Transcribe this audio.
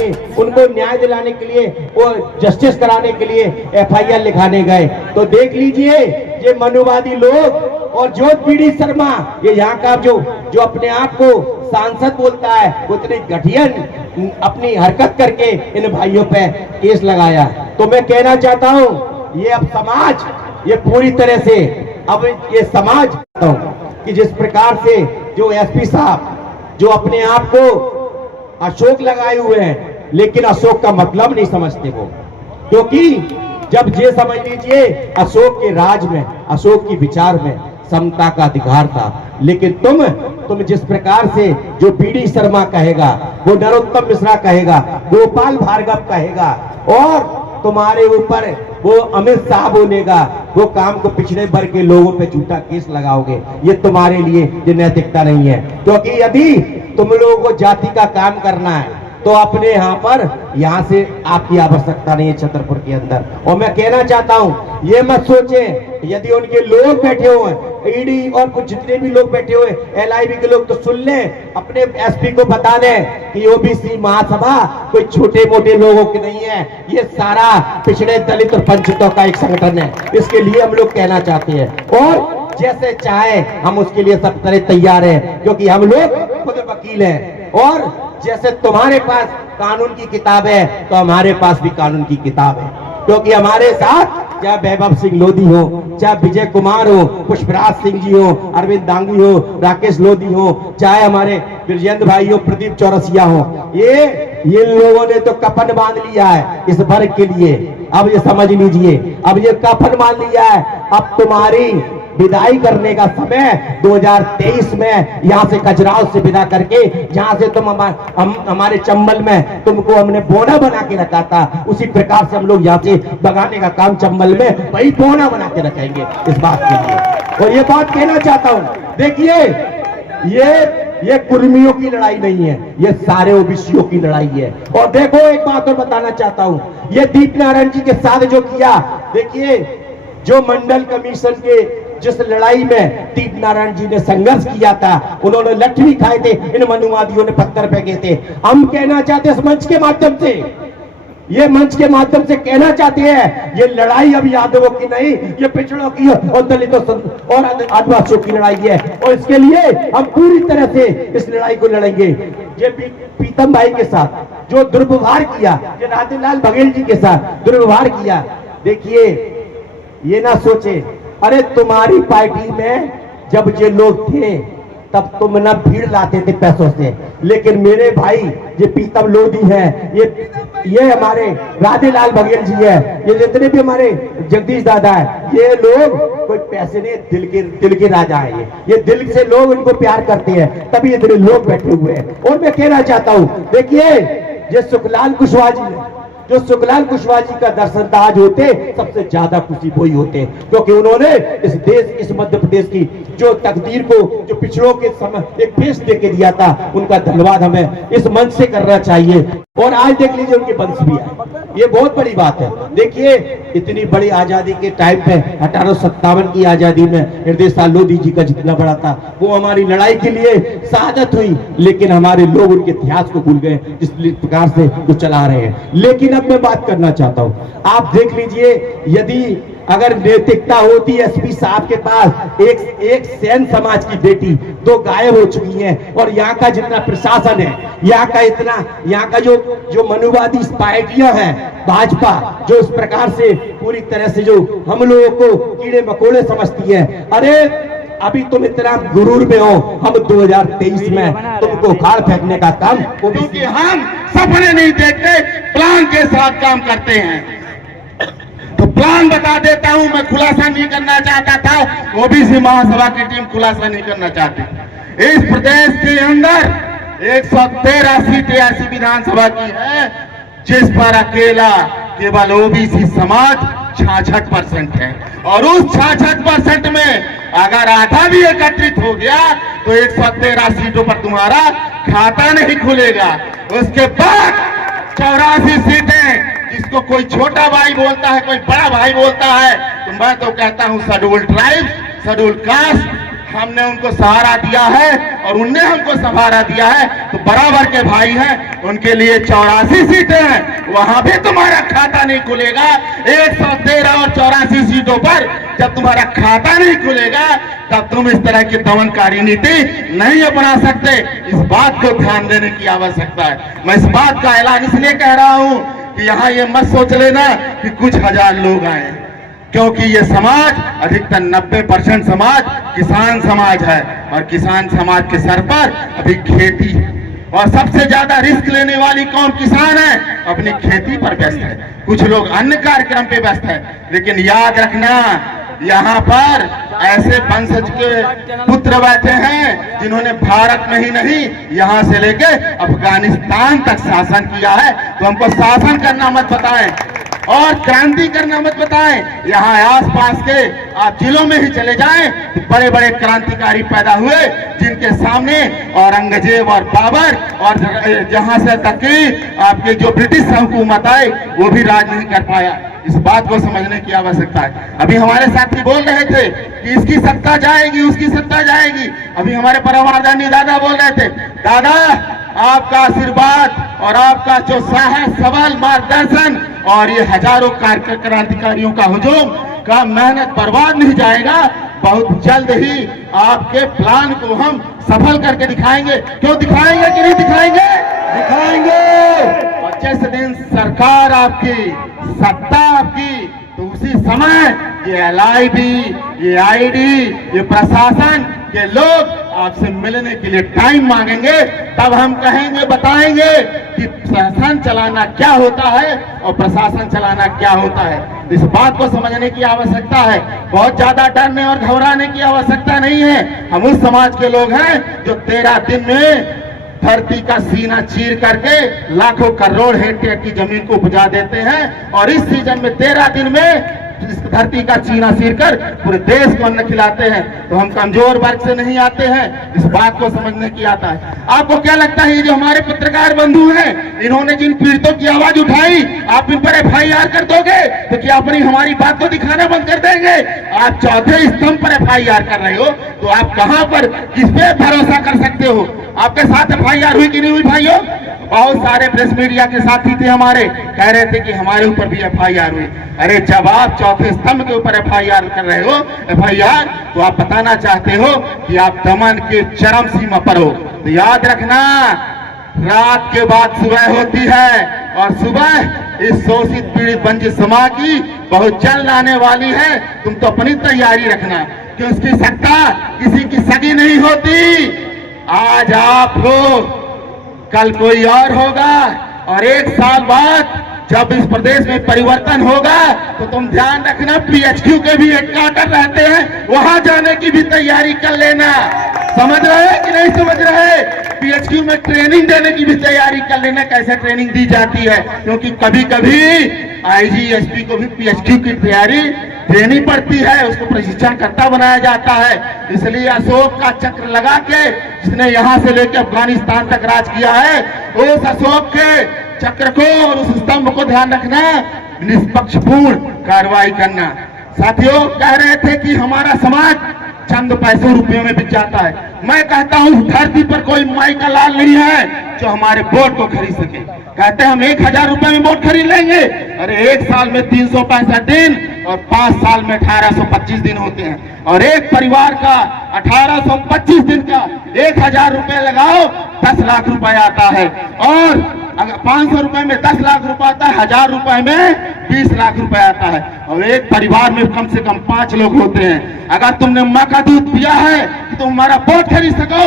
लिए, उनको न्याय दिलाने के लिए, वो जस्टिस कराने के लिए FIR लिखाने गए। तो देख लीजिए ये मनुवादी लोग और जो पीडी शर्मा, ये यहाँ का जो अपने आप को सांसद बोलता है, वो इतनी घटियन अपनी हरकत करके इन भाइयों पे केस लगाया। तो मैं कहना चाहता हूँ ये अब समाज, ये पूरी तरह से अब ये समाज कि जिस प्रकार से जो SP साहब जो अपने आप को अशोक लगाए हुए हैं, लेकिन अशोक का मतलब नहीं समझते वो, क्योंकि जब ये समझ लीजिए अशोक के राज में, अशोक की विचार में समता का अधिकार था, लेकिन तुम जिस प्रकार से जो पीडी शर्मा कहेगा, वो नरोत्तम मिश्रा कहेगा, गोपाल भार्गव कहेगा, और तुम्हारे ऊपर वो अमित शाह बोलेगा, वो काम को पिछड़े वर्ग के लोगों पे झूठा केस लगाओगे, ये तुम्हारे लिए ये नैतिकता नहीं है। क्योंकि यदि तुम लोगों को जाति का काम करना है तो अपने यहाँ से आपकी आवश्यकता नहीं है छतरपुर के अंदर। और मैं कहना चाहता हूँ ये मत सोचे यदि उनके लोग बैठे हुए हैं, ईडी और कुछ जितने भी लोग बैठे हुए LIB के लोग, तो सुन लें, अपने SP को बता दें कि OBC महासभा कोई छोटे मोटे लोगों की नहीं है, ये सारा पिछड़े दलित और वंचितों का एक संगठन है। इसके लिए हम लोग कहना चाहते हैं, और जैसे चाहे हम उसके लिए सब तरह तैयार हैं, क्योंकि हम लोग खुद वकील हैं। और जैसे तुम्हारे पास कानून की किताब है तो हमारे पास भी कानून की किताब है, क्योंकि हमारे साथ चाहे वैभव सिंह लोधी हो, चाहे विजय कुमार हो, पुष्पराज सिंह जी हो, अरविंद दांगी हो, राकेश लोधी हो, चाहे हमारे बिरजेंद्र भाई हो, प्रदीप चौरसिया हो, ये लोगों ने तो कफन बांध लिया है इस वर्ग के लिए। अब ये समझ लीजिए, अब ये कफन बांध लिया है, अब तुम्हारी विदाई करने का समय 2023 में यहाँ से खजुराहो से विदा करके, जहाँ से तुम हमारे चंबल में तुमको हमने बोना बना के रखा था, उसी प्रकार से हम लोग यहाँ से भगाने का काम चंबल में वही बोना बना के रखेंगे इस बात के लिए। और ये बात कहना चाहता हूँ, देखिए ये कुर्मियों की लड़ाई नहीं है, ये सारे OBCओं की लड़ाई है। और देखो एक बात और बताना चाहता हूँ, ये दीप नारायण जी के साथ जो किया, देखिए जो मंडल कमीशन के जिस लड़ाई में दीप नारायण जी ने संघर्ष किया था, उन्होंने लठवी खाए थे, इन मनुवादियों ने पत्थर फेंके थे। हम कहना चाहते इस मंच के माध्यम से, ये मंच के माध्यम से कहना चाहते हैं, ये लड़ाई अब यादवों की नहीं, ये पिछड़ों की और दलितों और आदिवासियों की लड़ाई है। और इसके लिए हम पूरी तरह से इस लड़ाई को लड़ेंगे। ये प्रीतम भाई के साथ जो दुर्व्यवहार किया, ये राधेलाल बघेल जी के साथ दुर्व्यवहार किया, देखिए ये ना सोचे, अरे तुम्हारी पार्टी में जब ये लोग थे तब तुम ना भीड़ लाते थे पैसों से, लेकिन मेरे भाई ये प्रीतम लोधी है, ये हमारे राधेलाल बघेल जी है, ये जितने भी हमारे जगदीश दादा है, ये लोग कोई पैसे नहीं, दिल के राजा है। ये दिल से लोग इनको प्यार करते हैं, तभी इतने लोग बैठे हुए हैं। और मैं कहना चाहता हूँ, देखिए ये सुखलाल कुशवाहा जी, जो सुखलाल कुशवाहा जी का दर्शनताज होते, सबसे ज्यादा खुशी वही होते, क्योंकि उन्होंने इस देश, इस मध्य प्रदेश की जो तकदीर को, जो पिछड़ों के समय एक फेस दे के दिया था, उनका धन्यवाद हमें इस मंच से करना चाहिए। और आज देख लीजिए उनके वंश भी आए, ये बहुत बड़ी बात है। देखिए इतनी बड़ी आजादी के टाइम पे 1857 की आजादी में हृदय साल लोधी जी का जितना बड़ा था, वो हमारी लड़ाई के लिए शहादत हुई, लेकिन हमारे लोग उनके इतिहास को भूल गए जिस प्रकार से वो चला रहे हैं। लेकिन अब मैं बात करना चाहता हूं, आप देख लीजिए, यदि अगर नैतिकता होती SP साहब के पास, एक सेन समाज की बेटी 2 गायब हो चुकी हैं, और यहाँ का जितना प्रशासन है, यहाँ का जो मनुवादी पार्टियां हैं, भाजपा जो इस प्रकार से पूरी तरह से जो हम लोगों को कीड़े मकोड़े समझती है, अरे अभी तुम इतना गुरूर में हो, हम 2023 में तुमको उखाड़ फेंकने का काम, क्योंकि हम सपने नहीं देखते, प्लान के साथ काम करते हैं। तो प्लान बता देता हूं, मैं खुलासा नहीं करना चाहता था, OBC महासभा की टीम खुलासा नहीं करना चाहती। इस प्रदेश के अंदर 113 सीटें ऐसी विधानसभा की है जिस पर अकेला केवल OBC समाज 66% है, और उस 66% में अगर आधा भी एकत्रित हो गया तो 113 सीटों पर तुम्हारा खाता नहीं खुलेगा। उसके बाद 84 सीटें, जिसको कोई छोटा भाई बोलता है, कोई बड़ा भाई बोलता है, तो मैं तो कहता हूं शेड्यूल ट्राइब, शेड्यूल कास्ट, हमने उनको सहारा दिया है और उनने हमको सहारा दिया है, तो बराबर के भाई हैं। उनके लिए 84 सीटें हैं, वहां भी तुम्हारा खाता नहीं खुलेगा। 113 और 84 सीटों पर जब तुम्हारा खाता नहीं खुलेगा तब तुम इस तरह की दमनकारी नीति नहीं अपना सकते। इस बात को ध्यान देने की आवश्यकता है। मैं इस बात का ऐलान इसलिए कह रहा हूं कि यहाँ ये मत सोच लेना कि कुछ हजार लोग आए, क्योंकि ये समाज अधिकतर 90% समाज किसान समाज है और किसान समाज के सर पर अभी खेती है और सबसे ज्यादा रिस्क लेने वाली कौन किसान है, अपनी खेती पर व्यस्त है। कुछ लोग अन्य कार्यक्रम पे व्यस्त है, लेकिन याद रखना यहाँ पर ऐसे वंशज के पुत्र बैठे हैं जिन्होंने भारत में ही नहीं यहाँ से लेके अफगानिस्तान तक शासन किया है। तो हमको शासन करना मत बताएं और क्रांति करना मत बताएं। यहाँ आसपास के आप जिलों में ही चले जाएं तो बड़े बड़े क्रांतिकारी पैदा हुए जिनके सामने औरंगजेब और बाबर और जहां से तक की आपके जो ब्रिटिश हुकूमत आई वो भी राज नहीं कर पाया। इस बात को समझने की आवश्यकता है। अभी हमारे साथी बोल रहे थे कि इसकी सत्ता जाएगी, उसकी सत्ता जाएगी। अभी हमारे परमादानी दादा बोल रहे थे, दादा आपका आशीर्वाद और आपका जो साहस सबल मार्गदर्शन और ये हजारों क्रांतिकारियों का हुजूम का मेहनत बर्बाद नहीं जाएगा। बहुत जल्द ही आपके प्लान को हम सफल करके दिखाएंगे। क्यों दिखाएंगे कि नहीं दिखाएंगे? दिखाएंगे। और जिस दिन सरकार आपकी, सत्ता आपकी, तो उसी समय ये LID, ये ID, ये प्रशासन के लोग आपसे मिलने के लिए टाइम मांगेंगे। तब हम कहेंगे, बताएंगे कि शासन चलाना क्या होता है और प्रशासन चलाना क्या होता है। इस बात को समझने की आवश्यकता है। बहुत ज्यादा डरने और घबराने की आवश्यकता नहीं है। हम उस समाज के लोग हैं जो 13 दिन में धरती का सीना चीर करके लाखों करोड़ हेक्टेयर की जमीन को उपजा देते हैं और इस सीजन में 13 दिन में इस धरती का सीना चीर कर पूरे देश को अन्न खिलाते हैं। तो हम कमजोर वर्ग से नहीं आते हैं, इस बात को समझने की आता है। आपको क्या लगता है ये जो हमारे पत्रकार बंधु हैं, इन्होंने जिन पीड़ितों की आवाज उठाई, आप इन पर FIR कर दोगे तो क्या अपनी हमारी बात को दिखाना बंद कर देंगे? आप चौथे स्तंभ पर FIR कर रहे हो तो आप कहां पर, किस पे भरोसा कर सकते हो? आपके साथ FIR हुई कि नहीं हुई भाइयों? बहुत सारे प्रेस मीडिया के साथी थे हमारे, कह रहे थे कि हमारे ऊपर भी FIR हुई। अरे जब आप चौथे स्तंभ के ऊपर FIR कर रहे हो, FIR, तो आप बताना चाहते हो कि आप दमन के चरम सीमा पर हो। तो याद रखना, रात के बाद सुबह होती है और सुबह इस शोषित पीड़ित वंचित समाज की बहुत जल्द आने वाली है। तुम तो अपनी तैयारी रखना कि उसकी सत्ता किसी की सगी नहीं होती। आज आप हो, कल कोई और होगा और 1 साल बाद जब इस प्रदेश में परिवर्तन होगा तो तुम ध्यान रखना, PHQ के भी एक क्वार्टर रहते हैं, वहां जाने की भी तैयारी कर लेना। समझ रहे हैं कि नहीं समझ रहे? PHQ में ट्रेनिंग देने की भी तैयारी कर लेना, कैसे ट्रेनिंग दी जाती है, क्योंकि कभी कभी IG SP को भी PHQ की तैयारी देनी पड़ती है, उसको प्रशिक्षणकर्ता बनाया जाता है। इसलिए अशोक का चक्र लगा के जिसने यहाँ से लेकर अफगानिस्तान तक राज किया है, उस अशोक के चक्र को और उस स्तंभ को ध्यान रखना, निष्पक्षपूर्ण कार्रवाई करना। साथियों, कह रहे थे कि हमारा समाज चंद पैसों रुपयों में बिक जाता है। मैं कहता हूं धरती पर कोई माई का लाल नहीं है जो हमारे वोट को खरीद सके। कहते हैं हम 1000 रुपए में वोट खरीद लेंगे। अरे 1 साल में 365 दिन और 5 साल में 1825 दिन होते हैं और एक परिवार का 1825 दिन का 1000 रुपए लगाओ 10 लाख रुपए आता है और अगर 500 रुपए में 10 लाख रुपए आता है, 1000 रुपए में 20 लाख रुपए आता है और एक परिवार में कम से कम 5 लोग होते हैं। अगर तुमने माँ का दूध पिया है कि तुम हमारा वोट खरीद सको,